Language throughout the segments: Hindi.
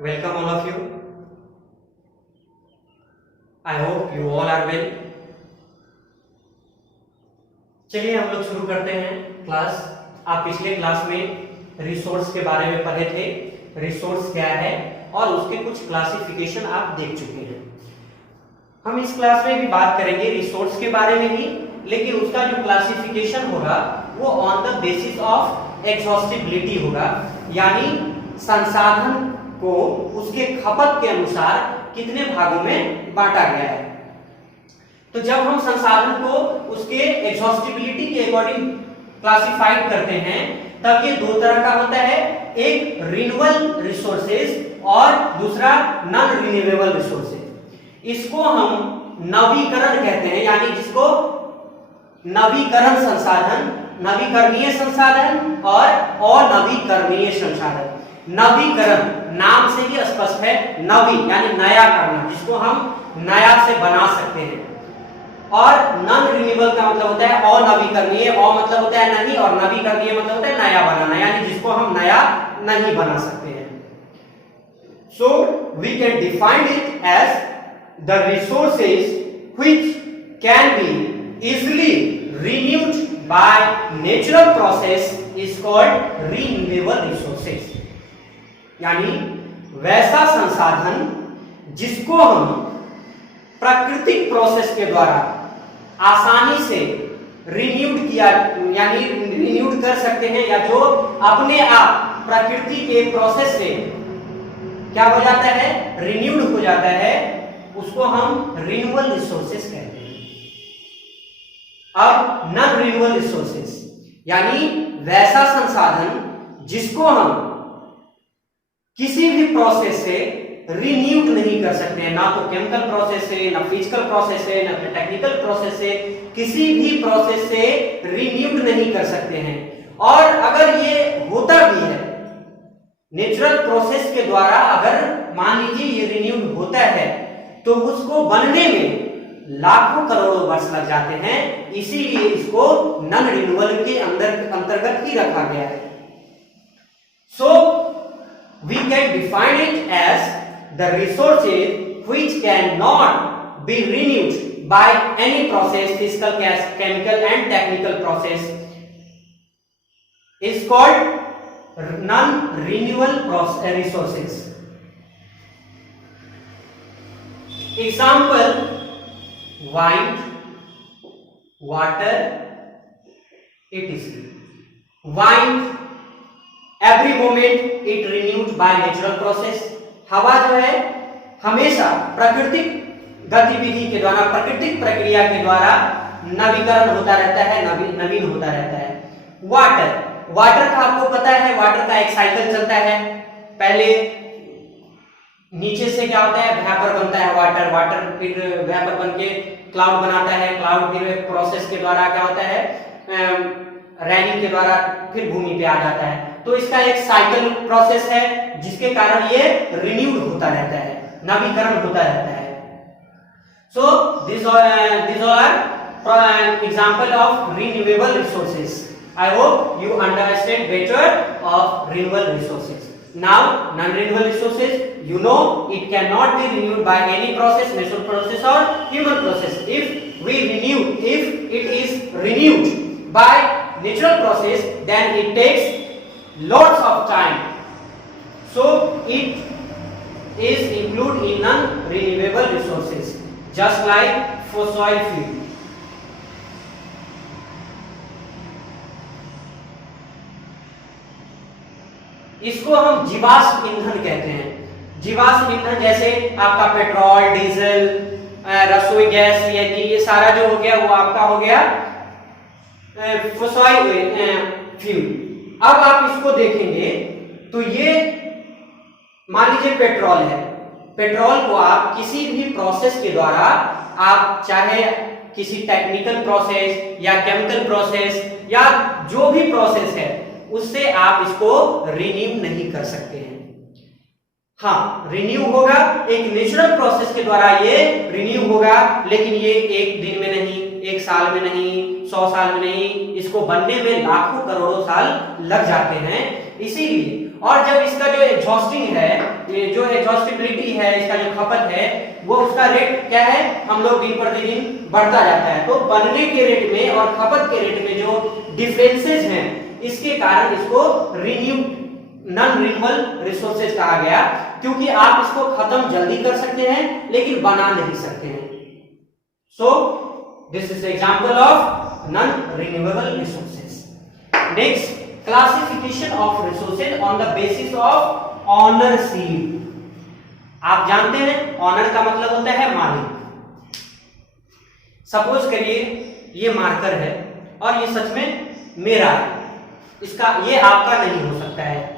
Welcome all of you. I hope you all are well. चलिए हम लोग शुरू करते हैं क्लास। आप पिछले क्लास में रिसोर्स के बारे में पढ़े थे। रिसोर्स क्या है और उसके कुछ क्लासिफिकेशन आप देख चुके हैं। हम इस क्लास में भी बात करेंगे रिसोर्स के बारे में ही, लेकिन उसका जो क्लासिफिकेशन होगा वो on the basis of exhaustibility होगा, यानी संसाधन को उसके खपत के अनुसार कितने भागों में बांटा गया है। तो जब हम संसाधन को उसके एग्जॉस्टिबिलिटी के अकॉर्डिंग क्लासिफाइड करते हैं तब ये दो तरह का होता है, एक रिन्यूएबल रिसोर्सेज और दूसरा नॉन रिन्यूएबल रिसोर्सेज। इसको हम नवीकरण कहते हैं, यानी जिसको नवीकरण संसाधन, नवीकरणीय संसाधन और अनवीकरणीय संसाधन। नवीकरण नाम से ही स्पष्ट है, नवी यानी नया करना, जिसको हम नया से बना सकते हैं। और नॉन रिन्यूएबल का मतलब होता है अनवीकरणीय, अ मतलब होता है नहीं और नवीकरणीय मतलब होता है नया बनाना, यानी जिसको हम नया नहीं बना सकते हैं। So we can define it as the resources which can be easily renewed by natural process is called renewable resources। यानी वैसा संसाधन जिसको हम प्राकृतिक प्रोसेस के द्वारा आसानी से रिन्यूड किया, यानी रिन्यूड कर सकते हैं, या जो अपने आप प्रकृति के प्रोसेस से क्या हो जाता है, रिन्यूड हो जाता है, उसको हम रिन्यूएबल रिसोर्सेज कहते हैं। अब नॉन रिन्यूएबल रिसोर्सेज यानी वैसा संसाधन जिसको हम किसी भी प्रोसेस से रिन्यूड नहीं कर सकते हैं, ना तो केमिकल प्रोसेस से, ना फिजिकल प्रोसेस से, ना टेक्निकल प्रोसेस से, किसी भी प्रोसेस से रिन्यूड नहीं कर सकते हैं। और अगर ये होता भी है नेचुरल प्रोसेस के द्वारा, अगर मान लीजिए ये रिन्यूड होता है तो उसको बनने में लाखों करोड़ों वर्ष लग जाते हैं, इसीलिए इसको नॉन रिन्यूएबल के अंतर्गत ही रखा गया है। सो we can define it as the resources which cannot be renewed by any process, physical, chemical and technical process is called non-renewable resources. Example: wind, water, etc. Wind every moment it renewed by natural process। हवा जो है हमेशा प्राकृतिक गतिविधि के द्वारा, प्राकृतिक प्रक्रिया के द्वारा नवीकरण होता रहता है, नवीन होता रहता है। वाटर, वाटर का आपको पता है, वाटर का एक साइकिल चलता है। पहले नीचे से क्या होता है, वेपर बनता है वाटर, वाटर फिर वेपर बन के क्लाउड बनाता है, क्लाउड फिर प्रोसेस के द्वारा क्या होता है, रेनिंग के द्वारा फिर भूमि पे आ जाता है। तो इसका एक साइकिल प्रोसेस है जिसके कारण ये रिन्यूड होता रहता है, नवीकरण होता रहता है। So this are example of renewable resources. I hope you understand better of renewable resources. Now non renewable resources, you know it cannot be renewed by any process, natural process or human process. If it is renewed by natural process, then it takes lots of time, so it is included in non-renewable resources, just like fossil fuel। इसको हम जीवाश्म ईंधन कहते हैं। जीवाश्म ईंधन जैसे आपका पेट्रोल, डीजल, रसोई गैस, ये सारा जो हो गया वो आपका हो गया फॉसिल फ्यूल। अब आप इसको देखेंगे तो ये मान लीजिए पेट्रोल है, पेट्रोल को आप किसी भी प्रोसेस के द्वारा, आप चाहे किसी टेक्निकल प्रोसेस या केमिकल प्रोसेस या जो भी प्रोसेस है उससे आप इसको रिन्यू नहीं कर सकते हैं। हाँ, रिन्यू होगा एक नेचुरल प्रोसेस के द्वारा, ये रिन्यू होगा, लेकिन ये एक दिन में नहीं, एक साल में नहीं, 100 साल में नहीं, इसको बनने में लाखों करोड़ों साल लग जाते हैं। इसीलिए। और जब इसका जो एग्जॉस्टिंग है, ये जो एग्जॉस्टिबिलिटी है, इसका जो खपत है, वो उसका रेट क्या है, हम लोग दिन प्रतिदिन बढ़ता जाता है। तो बनने के रेट में और खपत के रेट में जो डिफरेंसेस हैं, इसके कारण इसको नॉन रिन्यूएबल रिसोर्सेज कहा गया, क्योंकि आप इसको खत्म जल्दी कर सकते हैं लेकिन बना नहीं सकते हैं। So this is example of non renewable resources. Next, classification of resources on the basis of ownership. आप जानते हैं ऑनर का मतलब होता है मालिक। सपोज करिए ये मार्कर है और ये सच में मेरा है, इसका ये आपका नहीं हो सकता है।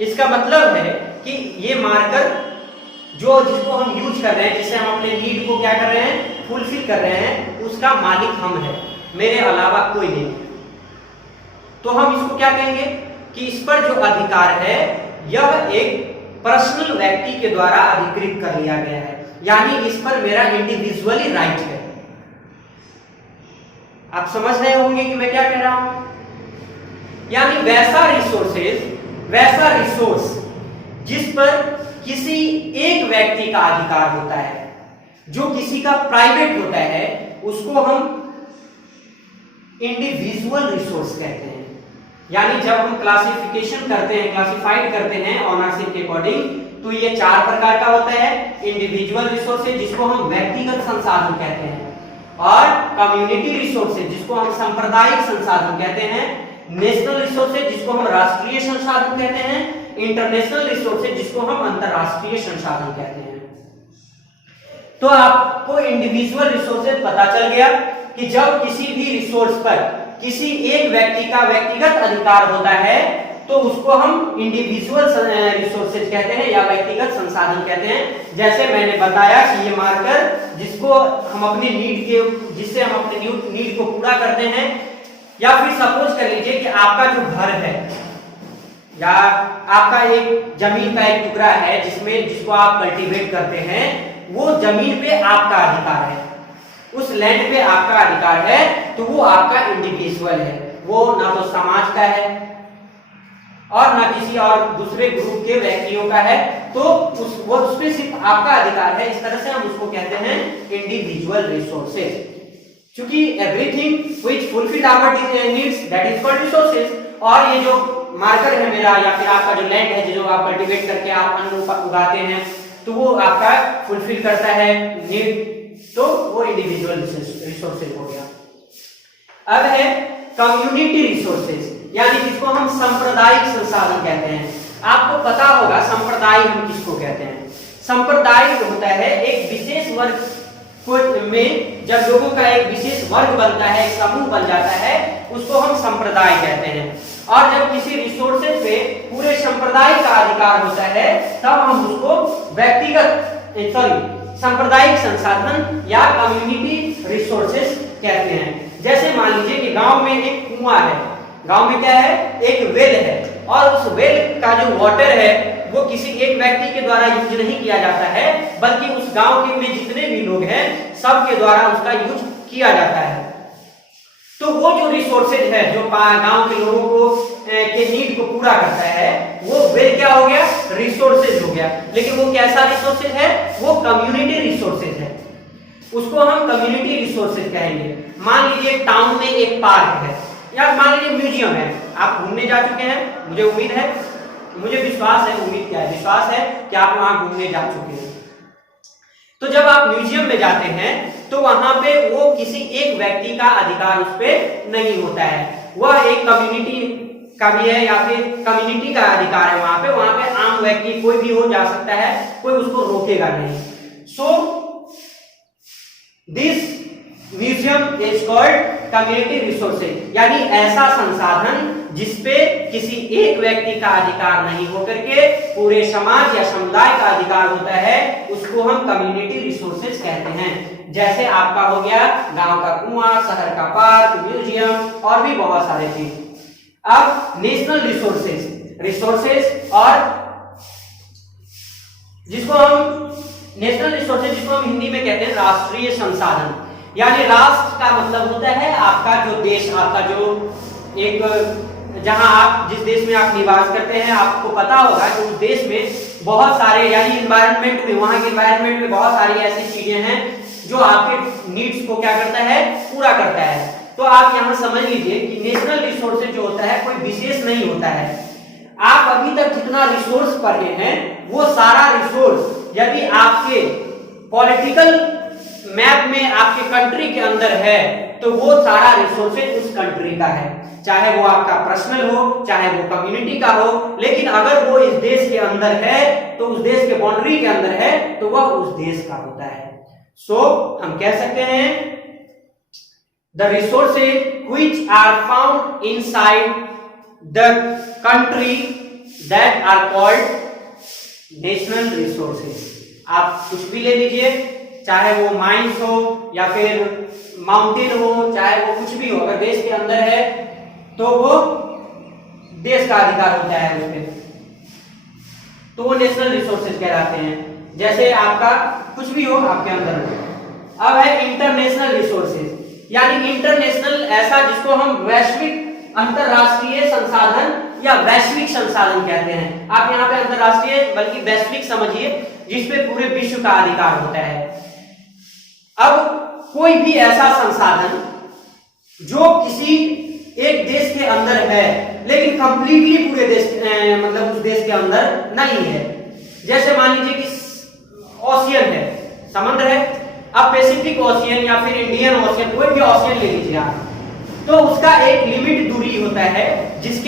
इसका मतलब है कि ये मार्कर जिसको हम यूज कर रहे हैं, जिससे हम अपने नीड को क्या कर रहे हैं, फुलफिल कर रहे हैं, उसका मालिक हम हैं, मेरे अलावा कोई नहीं। तो हम इसको क्या कहेंगे कि इस पर जो अधिकार है यह एक पर्सनल व्यक्ति के द्वारा अधिकृत कर लिया गया है, यानी इस पर मेरा इंडिविजुअली राइट है। आप समझ रहे होंगे कि मैं क्या कह रहा हूं, यानी वैसा रिसोर्स जिस पर किसी एक व्यक्ति का अधिकार होता है, जो किसी का प्राइवेट होता है, उसको हम इंडिविजुअल रिसोर्स कहते हैं। यानी जब हम क्लासिफाइड करते हैं ऑनरशिप के अकॉर्डिंग, तो ये 4 प्रकार का होता है। इंडिविजुअल रिसोर्सेज, जिसको हम व्यक्तिगत संसाधन कहते हैं, और कम्युनिटी रिसोर्सेज, जिसको हम सांप्रदायिक संसाधन कहते हैं, नेशनल रिसोर्सेज, जिसको हम राष्ट्रीय संसाधन कहते हैं, इंटरनेशनल रिसोर्सेज, जिसको हम अंतरराष्ट्रीय संसाधन कहते हैं। तो आपको इंडिविजुअल रिसोर्सेज पता चल गया कि जब किसी भी रिसोर्स पर किसी एक व्यक्ति का व्यक्तिगत अधिकार होता है, तो उसको हम इंडिविजुअल रिसोर्सेज कहते हैं या व्यक्तिगत संसाधन कहते हैं। जैसे मैंने बताया कि ये मार्कर जिससे हम अपने नीड को पूरा करते हैं, या फिर सपोज कर लीजिए कि आपका जो घर है या आपका एक जमीन का एक टुकड़ा है जिसको आप कल्टीवेट करते हैं, वो जमीन पे आपका अधिकार है, उस लैंड पे आपका अधिकार है, तो वो आपका इंडिविजुअल है। वो ना तो समाज का है और ना किसी और दूसरे ग्रुप के व्यक्तियों का है, तो उस पे सिर्फ आपका अधिकार है। इस तरह से हम उसको कहते हैं इंडिविजुअल रिसोर्सेज। क्योंकि everything which fulfill our needs that is called resources. और ये जो मार्कर है मेरा या फिर आपका जो लैंड है जो आप कल्टीवेट करके आप अन्न उगाते हैं, तो वो आपका फुलफिल करता है नीड, तो वो इंडिविजुअल रिसोर्सेज हो गया। अब है कम्युनिटी रिसोर्सेज, यानी जिसको हम सांप्रदायिक संसाधन कहते हैं। आपको पता होगा संप्रदाय हम किसको कहते हैं। संप्रदाय होता है एक विशेष वर्ग में जब लोगों का एक विशेष वर्ग बनता है, एक समूह बन जाता है, उसको हम संप्रदाय कहते हैं। और जब किसी रिसोर्सेज पे पूरे संप्रदाय का अधिकार होता है, तब हम उसको सांप्रदायिक संसाधन या कम्युनिटी रिसोर्सेज कहते हैं। जैसे मान लीजिए कि गांव में एक कुआं है, गांव में क्या है, एक वेल है, और उस वेल का जो वाटर है वो किसी एक व्यक्ति के द्वारा यूज नहीं किया जाता है, बल्कि उस गांव के में जितने भी लोग हैं सब के द्वारा उसका यूज किया जाता है। तो वो जो रिसोर्सेज है जो गांव के लोगों को के नीड को पूरा करता है, वो वेल क्या हो गया, रिसोर्सेज हो गया। लेकिन वो कैसा रिसोर्सेज है, वो कम्युनिटी रिसोर्सेज है, उसको हम कम्युनिटी रिसोर्सेज कहेंगे। मान लीजिए टाउन में एक पार्क है या मान लीजिए म्यूजियम है, आप घूमने जा चुके हैं, मुझे उम्मीद है, मुझे विश्वास है, उम्मीद क्या है, विश्वास है कि आप वहां घूमने जा चुके हैं। तो जब आप म्यूजियम में जाते हैं तो वहां पे वो किसी एक व्यक्ति का अधिकार उस पे नहीं होता है, वह एक कम्युनिटी का भी है या फिर कम्युनिटी का अधिकार है। वहां पे आम व्यक्ति कोई भी हो जा सकता है, कोई उसको रोकेगा नहीं। So this museum is called community resources, यानी ऐसा संसाधन जिसपे किसी एक व्यक्ति का अधिकार नहीं होकर के पूरे समाज या समुदाय का अधिकार होता है, उसको हम कम्युनिटी रिसोर्सेज कहते हैं। जैसे आपका हो गया गांव का कुआं, शहर का पार्क, म्यूजियम और भी बहुत सारे चीज। अब नेशनल रिसोर्सेज और जिसको हम हिंदी में कहते हैं राष्ट्रीय संसाधन। यानी राष्ट्र का मतलब होता है आपका जो देश, आपका जो एक जहां आप जिस देश में आप निवास करते हैं आपको पता होगा कि उस देश में बहुत सारे यानी एनवायरनमेंट में वहां के एनवायरनमेंट में बहुत सारी ऐसी चीजें हैं जो आपके नीड्स को क्या करता है, पूरा करता है। तो आप यहां समझ लीजिए कि नेशनल रिसोर्सेज जो होता है कोई विशेष नहीं होता है। आप अभी तक जितना रिसोर्स पढ़े हैं वो सारा रिसोर्स यदि आपके पॉलिटिकल मैप में आपके कंट्री के अंदर है तो वो सारा रिसोर्सेज उस कंट्री का है, चाहे वो आपका पर्सनल हो चाहे वो कम्युनिटी का हो, लेकिन अगर वो इस देश के अंदर है तो उस देश के बाउंड्री के अंदर है तो वह उस देश का होता है। सो हम कह सकते हैं the resources which are found inside the country that are called national resources. आप कुछ भी ले लीजिए, चाहे वो माइंस हो या फिर माउंटेन हो, चाहे वो कुछ भी हो, अगर देश के अंदर है तो वो देश का अधिकार होता है उसमें, तो वो नेशनल रिसोर्सेज कहलाते हैं। जैसे आपका कुछ भी हो आपके अंदर हो। अब है इंटरनेशनल रिसोर्सेज, यानी इंटरनेशनल ऐसा जिसको हम वैश्विक अंतरराष्ट्रीय संसाधन या वैश्विक संसाधन कहते हैं। आप यहाँ पे अंतरराष्ट्रीय बल्कि वैश्विक समझिए, जिसपे पूरे विश्व का अधिकार होता है। अब कोई भी ऐसा संसाधन जो किसी एक देश के अंदर है लेकिन कंप्लीटली पूरे देश मतलब उस देश के अंदर नहीं है। जैसे मान लीजिए कि ओशियन है, समुद्र है, अब पैसिफिक ओशियन या फिर इंडियन ओशियन, कोई भी ओशियन ले लीजिए आप, तो उसका एक लिमिट दूरी होता है जिस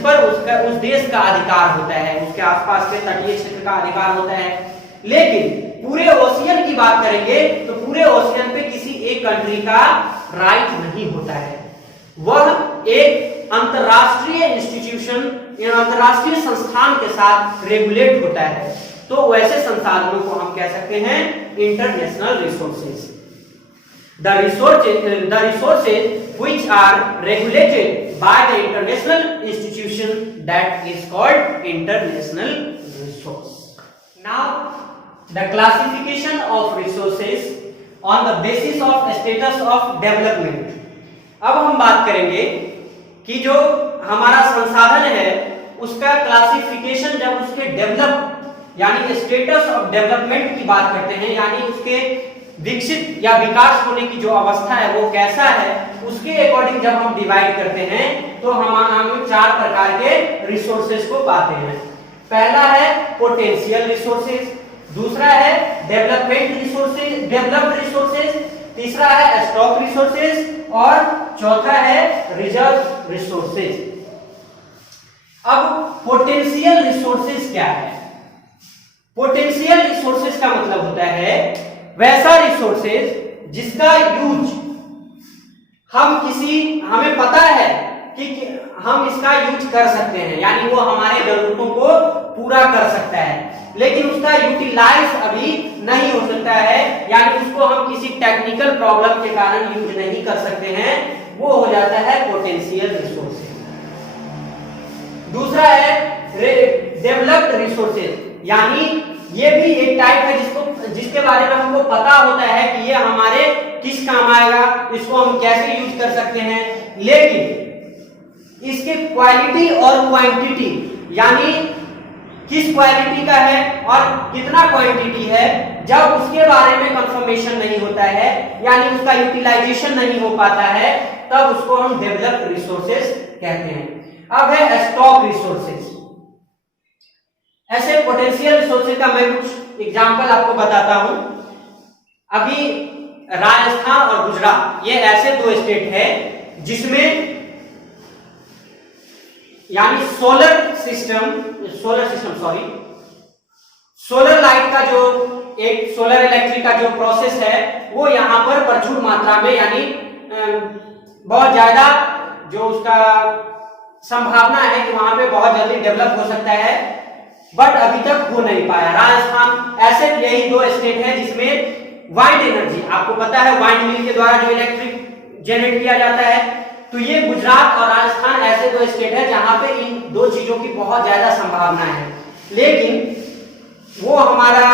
पर उसका उस देश का अधिकार होता है, उसके आसपास के तटीय क्षेत्र का अधिकार होता है। लेकिन पूरे ओशियन की बात करेंगे तो पूरे ओशियन पे किसी एक कंट्री का राइट नहीं होता है। वह एक अंतरराष्ट्रीय इंस्टीट्यूशन या अंतरराष्ट्रीय संस्थान के साथ रेगुलेट होता है, तो वैसे संसाधनों को हम कह सकते हैं international resources. The resources which are regulated by the international institution that is called international resource. Now, the classification of resources on the basis of status of development. अब हम बात करेंगे कि जो हमारा संसाधन है उसका क्लासिफिकेशन जब उसके डेवलप यानी स्टेटस ऑफ डेवलपमेंट की बात करते हैं, यानी उसके विकसित या विकास होने की जो अवस्था है वो कैसा है, उसके अकॉर्डिंग जब हम डिवाइड करते हैं तो हम चार प्रकार के रिसोर्सेज को पाते हैं। पहला है पोटेंशियल रिसोर्सेज, दूसरा है डेवलपमेंट रिसोर्सेज, डेवलप्ड रिसोर्सेज, तीसरा है स्टॉक रिसोर्सेज और चौथा है रिजर्व रिसोर्सेज। अब पोटेंशियल रिसोर्सेज क्या है? पोटेंशियल रिसोर्सेज का मतलब होता है वैसा रिसोर्सेज जिसका यूज हमें पता है कि हम इसका यूज कर सकते हैं, यानी वो हमारे जरूरतों को पूरा कर सकता है, लेकिन उसका यूटिलाइज अभी नहीं हो सकता है, यानी उसको हम किसी टेक्निकल प्रॉब्लम के कारण यूज नहीं कर सकते हैं, वो हो जाता है पोटेंशियल रिसोर्सेज। दूसरा है डेवलप्ड रिसोर्सेज, यानी ये भी एक टाइप है जिसके बारे में हमको पता होता है कि ये हमारे किस काम आएगा, इसको हम कैसे यूज कर सकते हैं, लेकिन इसके क्वालिटी और क्वांटिटी यानी किस क्वालिटी का है और कितना क्वांटिटी है, जब उसके बारे में कंफर्मेशन नहीं होता है यानी उसका यूटिलाइजेशन नहीं हो पाता है, तब उसको हम डेवलप्ड रिसोर्सेज कहते हैं। अब है स्टॉक रिसोर्सेज। ऐसे पोटेंशियल रिसोर्सेज का मैं कुछ एग्जांपल आपको बताता हूं। अभी राजस्थान और गुजरात ये ऐसे दो स्टेट है जिसमें यानी सोलर लाइट का जो एक सोलर इलेक्ट्रिक का जो प्रोसेस है वो यहाँ पर प्रचुर मात्रा में यानी बहुत ज्यादा जो उसका संभावना है कि वहां पे बहुत जल्दी डेवलप हो सकता है, बट अभी तक हो नहीं पाया। राजस्थान ऐसे यही दो स्टेट है जिसमें वाइंड एनर्जी, आपको पता है वाइंड मिल के द्वारा जो इलेक्ट्रिक जनरेट किया जाता है, तो ये गुजरात और राजस्थान ऐसे दो स्टेट है जहां पे इन दो चीजों की बहुत ज्यादा संभावना है, लेकिन वो हमारा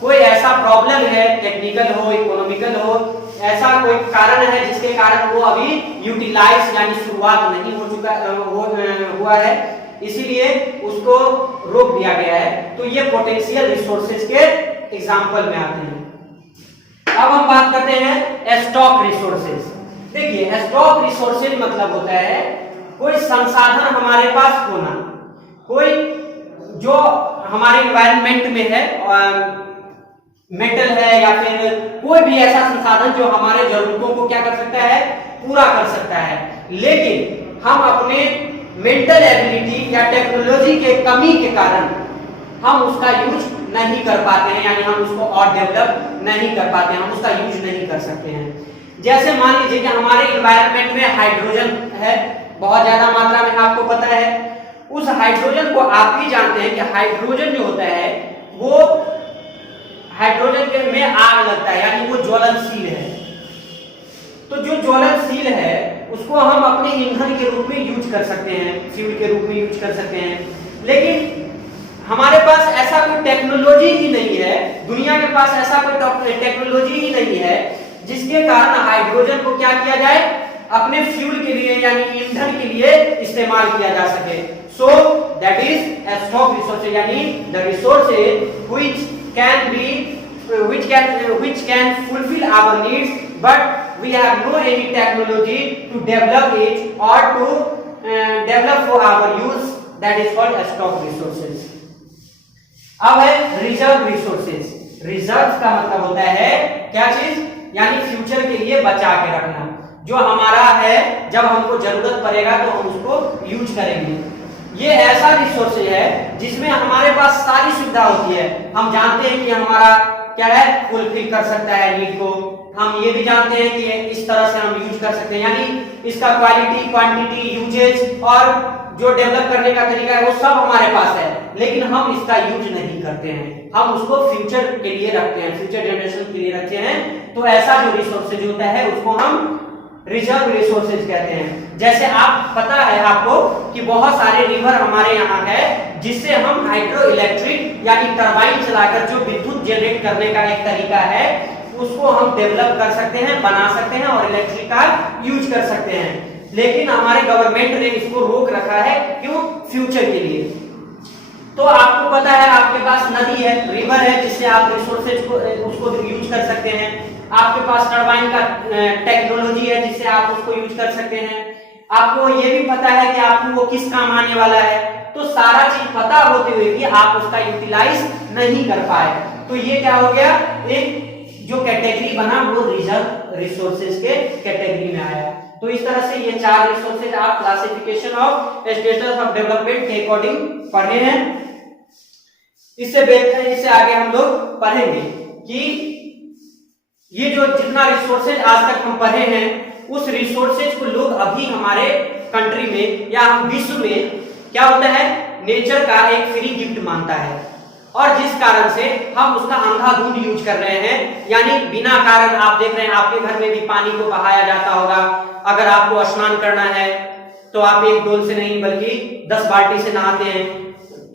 कोई ऐसा प्रॉब्लम है, टेक्निकल हो इकोनॉमिकल हो, ऐसा कोई कारण है जिसके कारण वो अभी यूटिलाइज यानी शुरुआत नहीं हो चुका हुआ है, इसीलिए उसको रोक दिया गया है। तो ये पोटेंशियल रिसोर्सेज के एग्जाम्पल में आते हैं। अब हम बात करते हैं स्टॉक रिसोर्सेज। देखिए स्टॉक रिसोर्सेज मतलब होता है कोई संसाधन हमारे पास होना, कोई जो हमारे एनवायरनमेंट में है, मेटल है या फिर कोई भी ऐसा संसाधन जो हमारे जरूरतों को क्या कर सकता है, पूरा कर सकता है, लेकिन हम अपने मेंटल एबिलिटी या टेक्नोलॉजी के कमी के कारण हम उसका यूज नहीं कर पाते हैं, यानी हम उसको और डेवलप नहीं कर पाते हैं, हम उसका यूज नहीं कर सकते हैं। जैसे मान लीजिए कि हमारे एनवायरनमेंट में हाइड्रोजन है बहुत ज्यादा मात्रा में, आपको पता है। उस हाइड्रोजन को आप भी जानते हैं कि हाइड्रोजन जो होता है वो हाइड्रोजन के में आग लगता है, यानी वो ज्वलनशील है। तो जो ज्वलनशील है उसको हम अपने ईंधन के रूप में यूज कर सकते हैं, फ्यूल के रूप में यूज कर सकते हैं, लेकिन हमारे पास ऐसा कोई टेक्नोलॉजी ही नहीं है, दुनिया के पास ऐसा कोई टेक्नोलॉजी ही नहीं है जिसके कारण हाइड्रोजन को क्या किया जाए, अपने फ्यूल के लिए यानी ईंधन के लिए इस्तेमाल किया जा सके। So that is a stock resource, यानी the resources which can fulfill our needs, but we have no any technology to develop it or to develop for our use, that is called a stock resources. अब है रिजर्व रिसोर्सेज। रिजर्व का मतलब होता है क्या चीज, यानी फ्यूचर के लिए बचा के रखना, जो हमारा है जब हमको जरूरत पड़ेगा तो हम उसको यूज करेंगे। ये ऐसा रिसोर्स है जिसमें हमारे पास सारी सुविधा होती है। हम जानते हैं कि हमारा क्या है, फुलफिल कर सकता है नीड को। हम ये भी जानते हैं कि इस तरह से हम यूज कर सकते हैं, यानी इसका क्वालिटी, क्वांटिटी, यूजेज और जो डेवलप करने का तरीका है वो सब हमारे पास है, लेकिन हम इसका यूज नहीं करते हैं, हम उसको फ्यूचर के लिए रखते हैं, फ्यूचर जनरेशन के लिए रखते हैं। तो ऐसा जो रिसोर्सेज होता है उसको हम रिजर्व रिसोर्सेज कहते हैं। जैसे आप पता है आपको कि बहुत सारे रिवर हमारे यहाँ है जिससे हम हाइड्रो इलेक्ट्रिक यानी टरबाइन चलाकर जो विद्युत जनरेट करने का एक तरीका है उसको हम डेवलप कर सकते हैं, बना सकते हैं और इलेक्ट्रिक का यूज कर सकते हैं, लेकिन हमारे गवर्नमेंट ने इसको रोक रखा है। क्यों? फ्यूचर के लिए। तो आपको पता है आपके पास नदी है, रिवर है, जिससे आप रिसोर्सेज को उसको यूज कर सकते हैं। आपके पास टरबाइन का टेक्नोलॉजी है जिससे आप उसको यूज कर सकते हैं। आपको ये भी पता है कि आपको वो किस काम आने वाला है। तो सारा चीज पता होते हुए भी आप उसका यूटिलाइज नहीं कर पाए, तो ये क्या हो गया, एक जो कैटेगरी बना वो रिजर्व रिसोर्सेज के कैटेगरी में आया। तो इस तरह से ये चार रिसोर्सेज आप classification of status of development के अकॉर्डिंग पढ़ रहे हैं। इससे बेहतर इससे आगे हम लोग पढ़ेंगे कि ये जो जितना रिसोर्सेज आज तक हम पढ़े हैं उस रिसोर्सेज को लोग अभी हमारे कंट्री में या विश्व में क्या होता है, नेचर का एक फ्री गिफ्ट मानता है, और जिस कारण से हम उसका अंधाधुंध यूज कर रहे हैं, यानी बिना कारण। आप देख रहे हैं आपके घर में भी पानी को बहाया जाता होगा। अगर आपको स्नान करना है तो आप एक डोल से नहीं बल्कि 10 बाल्टी से नहाते हैं,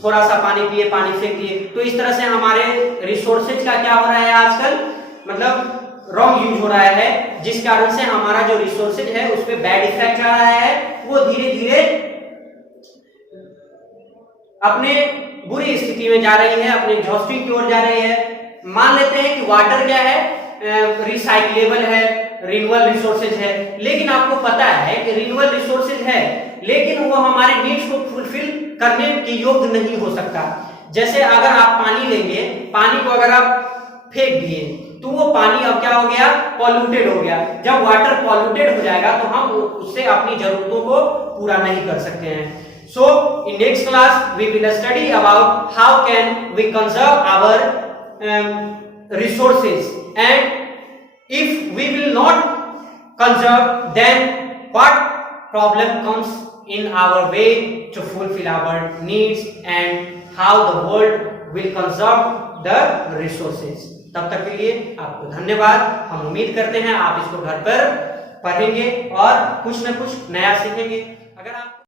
थोड़ा सा पानी पिए, पानी फेंक दिए। तो इस तरह से हमारे रिसोर्सेज का क्या हो रहा है आजकल, मतलब रॉन्ग यूज हो रहा है, जिस कारण से हमारा जो रिसोर्सेज है उस पर बैड इफेक्ट आ रहा है। वो धीरे धीरे अपने बुरी स्थिति में जा रही है, अपने एग्जॉस्टिंग की ओर जा रही है। मान लेते हैं कि वाटर क्या है, रिसाइक्लेबल है, रिन्यूएबल रिसोर्सेज है, लेकिन आपको पता है कि रिन्यूएबल रिसोर्सेज है लेकिन वो हमारे नीड्स को फुलफिल करने के योग्य नहीं हो सकता। जैसे अगर आप पानी लेंगे, पानी को अगर आप फेंक दिए तो वो पानी अब क्या हो गया, पॉल्यूटेड हो गया। जब वाटर पॉल्यूटेड हो जाएगा तो हम उससे अपनी जरूरतों को पूरा नहीं कर सकते हैं। So in next class we will study about how can we conserve our resources, and if we will not conserve then what problem comes in our way to fulfill our needs and how the world will conserve the resources. तब तक के लिए आपको धन्यवाद। हम उम्मीद करते हैं आप इसको घर पर पढ़ेंगे और कुछ न कुछ नया सीखेंगे। अगर आप